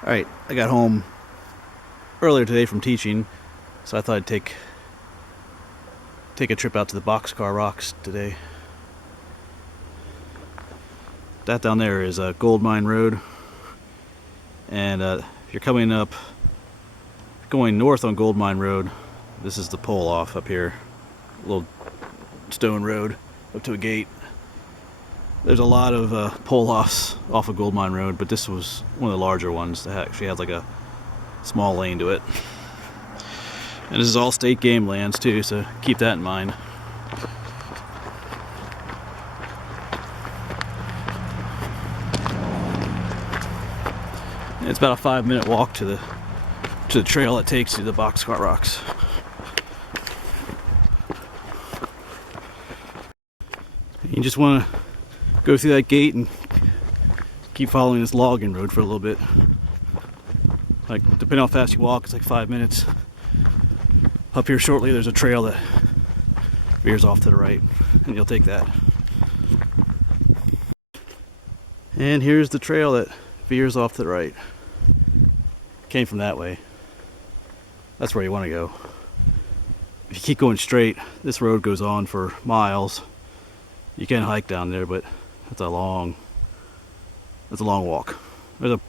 Alright, I got home earlier today from teaching, so I thought I'd take a trip out to the Boxcar Rocks today. That down there is a gold mine road, and if you're going north on Gold Mine Road, this is the pull off up here, a little stone road up to a gate. There's a lot of pull offs off of Gold Mine Road, but this was one of the larger ones that actually has like a small lane to it. And this is all state game lands too, so keep that in mind. And it's about a 5-minute walk to the trail that takes to the Boxcar Rocks. You just want to go through that gate and keep following this logging road for a little bit. Like, depending on how fast you walk, it's like 5 minutes. Up here shortly, there's a trail that veers off to the right, and you'll take that. And here's the trail that veers off to the right. Came from that way. That's where you want to go. If you keep going straight, this road goes on for miles. You can hike down there, but that's a long walk. It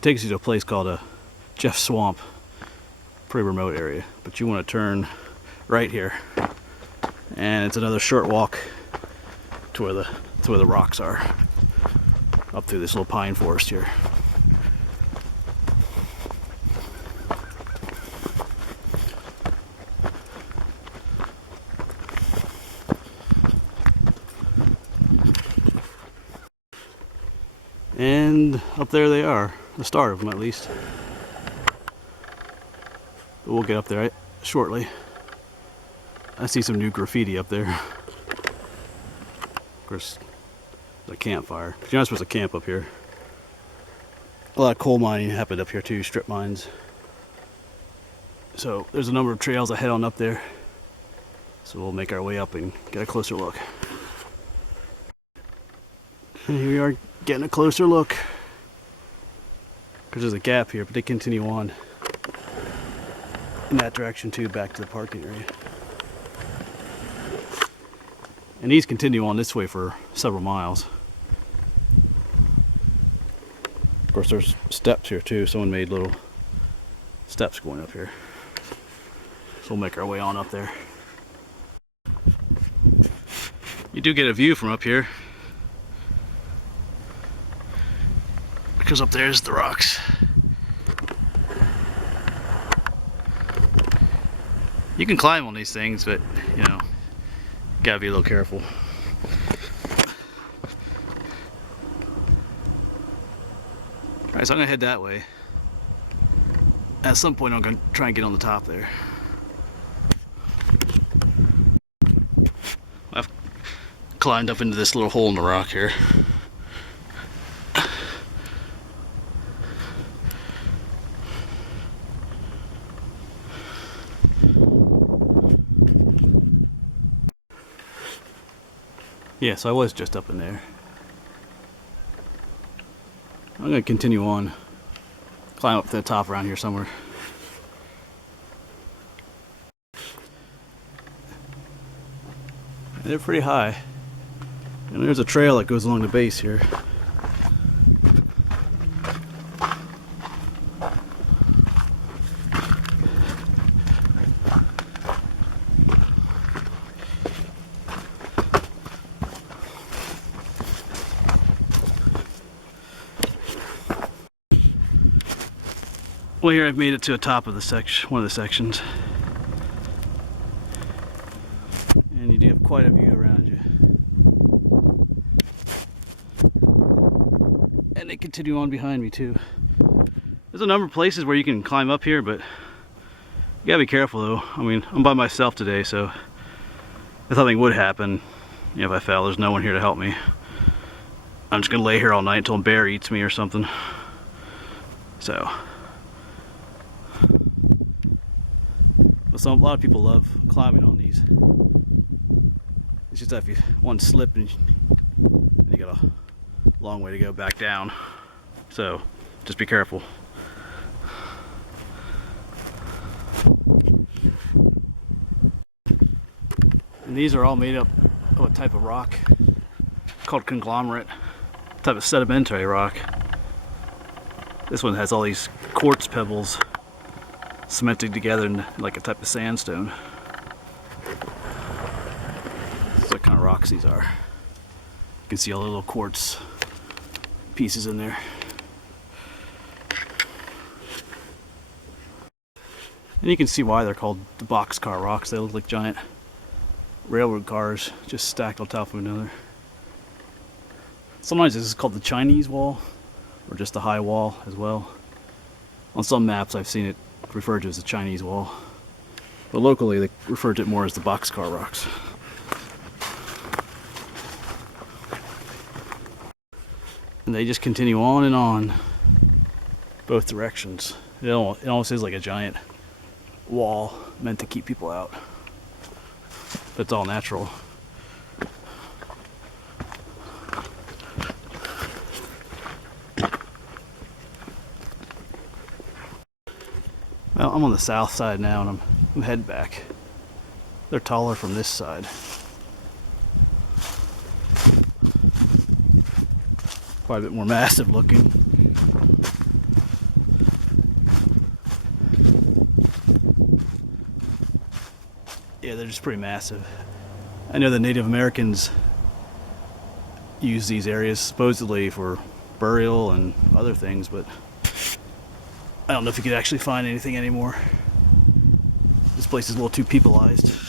takes you to a place called Jeff Swamp. Pretty remote area, but you want to turn right here, and it's another short walk to where the rocks are, up through this little pine forest here. And up there they are, the start of them at least. But we'll get up there shortly. I see some new graffiti up there. Of course, the campfire. You're not supposed to camp up here. A lot of coal mining happened up here too, strip mines. So there's a number of trails that head on up there. So we'll make our way up and get a closer look. And here we are getting a closer look. Because there's a gap here, but they continue on in that direction too, back to the parking area. And these continue on this way for several miles. Of course, there's steps here too. Someone made little steps going up here. So we'll make our way on up there. You do get a view from up here, because up there's the rocks. You can climb on these things, but you know, gotta be a little careful. Alright, so I'm gonna head that way. At some point I'm gonna try and get on the top there. I've climbed up into this little hole in the rock here. Yeah, so I was just up in there. I'm gonna continue on, climb up to the top around here somewhere. And they're pretty high. And there's a trail that goes along the base here. Well, here I've made it to the top of one of the sections, and you do have quite a view around you. And they continue on behind me too. There's a number of places where you can climb up here, but you gotta be careful though. I mean, I'm by myself today, so if something would happen, you know, if I fell, there's no one here to help me. I'm just gonna lay here all night until a bear eats me or something. So. But a lot of people love climbing on these. It's just that if you one slip and you got a long way to go back down. So Just be careful. And these are all made up of a type of rock called conglomerate, type of sedimentary rock. This one has all these quartz pebbles cemented together in like a type of sandstone. That's what kind of rocks these are. You can see all the little quartz pieces in there. And you can see why they're called the boxcar rocks. They look like giant railroad cars just stacked on top of another. Sometimes this is called the Chinese wall, or just the high wall as well. On some maps I've seen it referred to as the Chinese wall, but locally they refer to it more as the boxcar rocks. And they just continue on and on, both directions. It almost is like a giant wall meant to keep people out, but it's all natural. Well, I'm on the south side now, and I'm heading back. They're taller from this side. Quite a bit more massive looking. Yeah, they're just pretty massive. I know the Native Americans use these areas supposedly for burial and other things, but I don't know if you could actually find anything anymore. This place is a little too peopleized.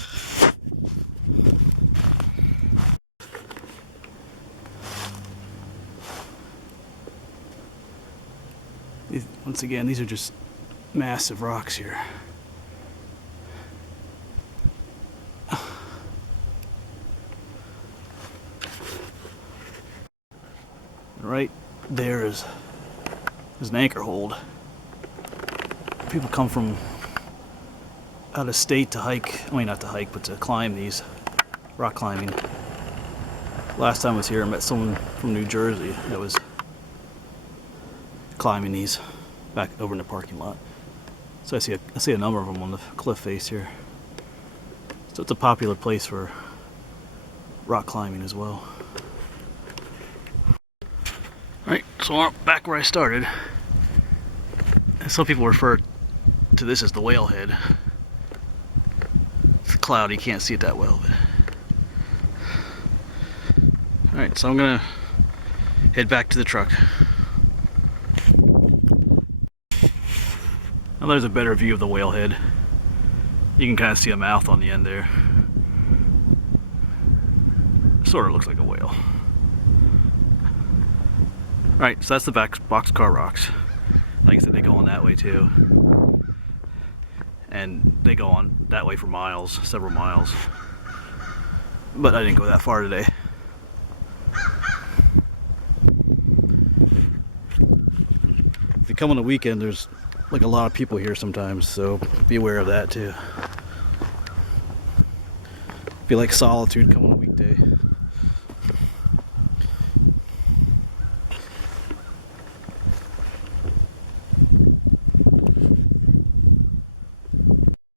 Once again, these are just massive rocks here. Right there is an anchor hold. People come from out of state to hike, I mean not to hike, but to climb these, rock climbing. Last time I was here, I met someone from New Jersey that was climbing these back over in the parking lot. So I see a number of them on the cliff face here. So it's a popular place for rock climbing as well. Alright, so I'm back where I started. Some people refer to this as the whale head. It's cloudy, you can't see it that well. Alright, so I'm gonna head back to the truck. Now there's a better view of the whale head. You can kind of see a mouth on the end there. Sort of looks like a whale. Alright, so that's the boxcar rocks. Like I said, they go on that way too. And they go on that way for miles, several miles. But I didn't go that far today. If you come on the weekend, there's like a lot of people here sometimes, so be aware of that too. If you like solitude, come on a weekday.